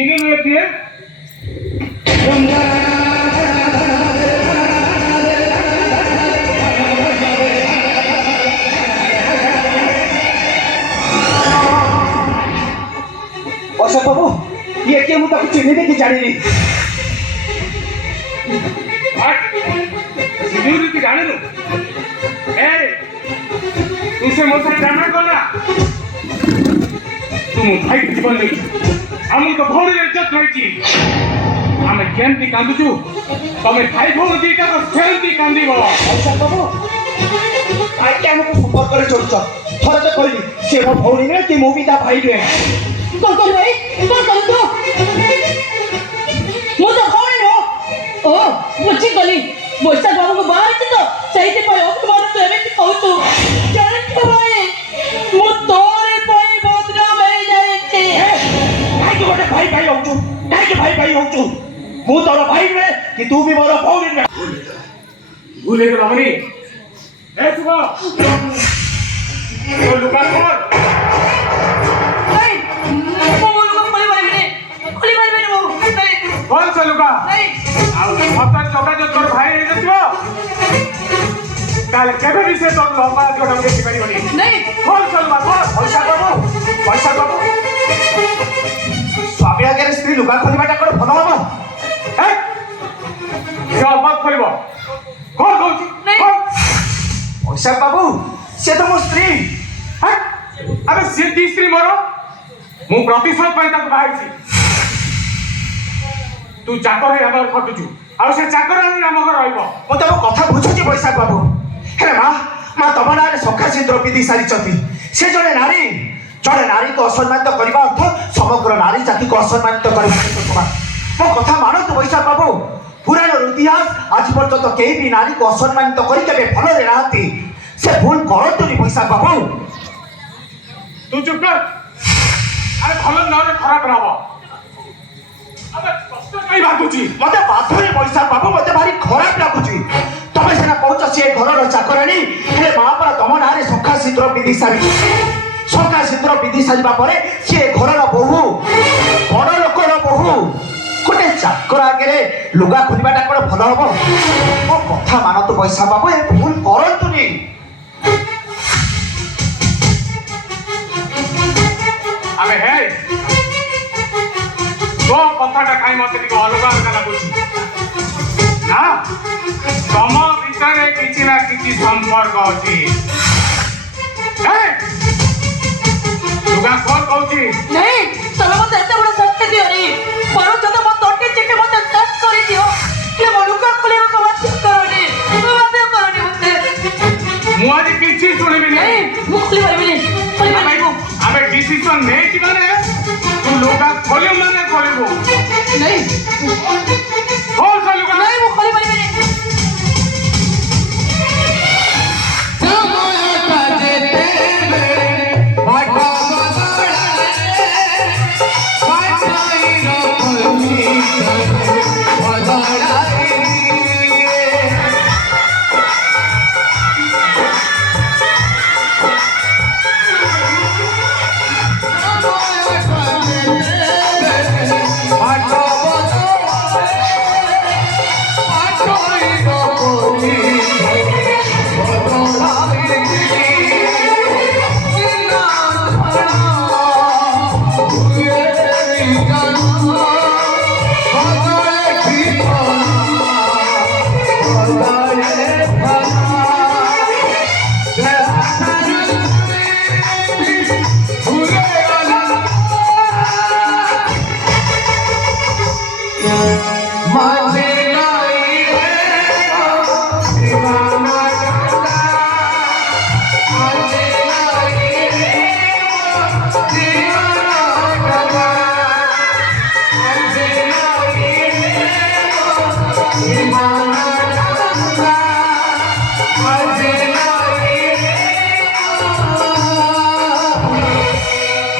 किने रहती है अशोक बाबू ये के मुझे चिन्ह देखी जानी नहीं सिक्योरिटी जाने नु ए तुसे मोसे ड्रामा करना तुम भाई जीवन नहीं हम तो भौरी इज्जत रही आम केमती कांदुचु तमे भाई भौरी दीटा को सेमती कांदिबो अशोक बाबू आई क्या हमको संपर्क करे चलछ थरे तो कहली से मो भौरी ने कि मो भी ता भाई रे कौन कौन भाई कौन कौन तो मुझे भौरी हो ओ मुझे गली बोलता बाबू को बाहर से तो सही से पर ओके बात तो एवं कहू तो जाने क्यों भाई मु तोरे भाई बदनाम है जाने के काहे के गोटे भाई भाई होचु काहे के भाई भाई होचु मु तोर भाई रे कि तू भी मोर भौरी रे भूले गला मनी ए सुबा तो लुका खोल नहीं वो लोग खोली मारी वो नहीं कौन सा लुका नहीं ଆଉ ମତ ଚକା ଯୋ ତୋର ଭାଇ ହେଇନଥିବ ତାହେଲେ କେବେ ବି ସେ ତୋର ଲମ୍ବା ଯୋଟା ଦେଖି ପାରିବନି नहीं କଣ ଚଲବା କଣ पैसा बाबू स्वामी आगे स्त्री लुगा खोलवाटा कोन भल हबो ଏ ସେ ଅବାକ କରିବ କଣ କହୁଛି नहीं पैसा बाबू से तो मो स्त्री ହେ? ଆବେ ସିଏ ଦି ସ୍ତ୍ରୀ ମୋର ମୁଁ ପ୍ରତିଶୋଧ ପାଇଁ ତାକୁ ବାହାଇଛି ତୁ ଚାକର ହେଇ ଆମର ଖଟୁଛୁ ଆଉ ସେ ଚାକର ହେଇ ଆମ ଘର ରହିବ ମୁଁ ତମ କଥା ବୁଝୁଛି ବୈଶାଖ ବାବୁ ହେଲେ ମା ତମ ନାଁରେ ସଖା ସିନ୍ଦୁର ପିନ୍ଧି ସାରିଛନ୍ତି ସେ ଜଣେ ନାରୀକୁ ଅସମ୍ମାନିତ କରିବା ଅର୍ଥ ସମଗ୍ର ନାରୀ ଜାତିକୁ ଅସମ୍ମାନିତ କରିବା ମୋ କଥା ମାନନ୍ତୁ ବୈଶାଖ ବାବୁ ପୁରାଣର ଇତିହାସ ଆଜି ପର୍ଯ୍ୟନ୍ତ କେହି ବି ନାରୀକୁ ଅସମ୍ମାନିତ କରି କେବେ ଭଲରେ ନାହାନ୍ତି ସେ ଭୁଲ କରନ୍ତୁନି ବୈଶାଖ ବାବୁ ତୁ ଚୁପ କର ଆରେ ଭଲ ନହେଲେ ଖରାପ ହବ ଆବେ କଷ୍ଟ କାଇଁ ବାଧୁଛି ମତେ ବାଧୁନି ବୈଶାଖ ବାବୁ ମତେ ଭାରି ଖରାପ ଲାଗୁଛି ତମେ ସିନା କହୁଛ ସିଏ ଘରର ଚାକରାଣୀ ହେଲେ ମା ପରା ତମ ନାଁରେ ସଖା ସିନ୍ଦୁର ପିନ୍ଧି ସାରିଛି ସଖା ସିନ୍ଦୁର ପିନ୍ଧି ସାରିବା ପରେ ସିଏ ଘରର ବୋହୂ ବଡ଼ ଲୋକର ବୋହୂ ଗୋଟେ ଚାକର ଆଗରେ ଲୁଗା ଖୋଲିବାଟା କଣ ଭଲ ହବ ମୋ କଥା ମାନନ୍ତୁ ବୈଶାଖ ବାବୁ ଏ ଭୁଲ କରନ୍ତୁନି আবে হে তো কথাটা কাই মতে ଟିକେ ଅଲଗା ଅଲଗା ଲାଗୁଛି ନା ତମ ଭିତରେ କିଛି ନା କିଛି ସମ୍ପର୍କ ଅଛି ଲୁଗା କଣ କହୁଛି नहीं तब मत ऐसे बड़ा सत्य दियो रे परो जब मत तोटे चिट्टे मत सच करी दियो ये मनुका खुले को मत करो रे मत करो रे मत ମୁଁ ଆଜି କିଛି ଶୁଣିବିନି नहीं मुखली भाई ଆମେ ଆମେ ଡିସିସନ ନେଇଛି ମାନେ ତୁ ଲୁଗା ଖୋଲିବୁ ମାନେ ଖୋଲିବୁ नहीं ଖୋଲ ସେ ଲୁଗା नहीं मुखली भाई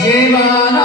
जीवन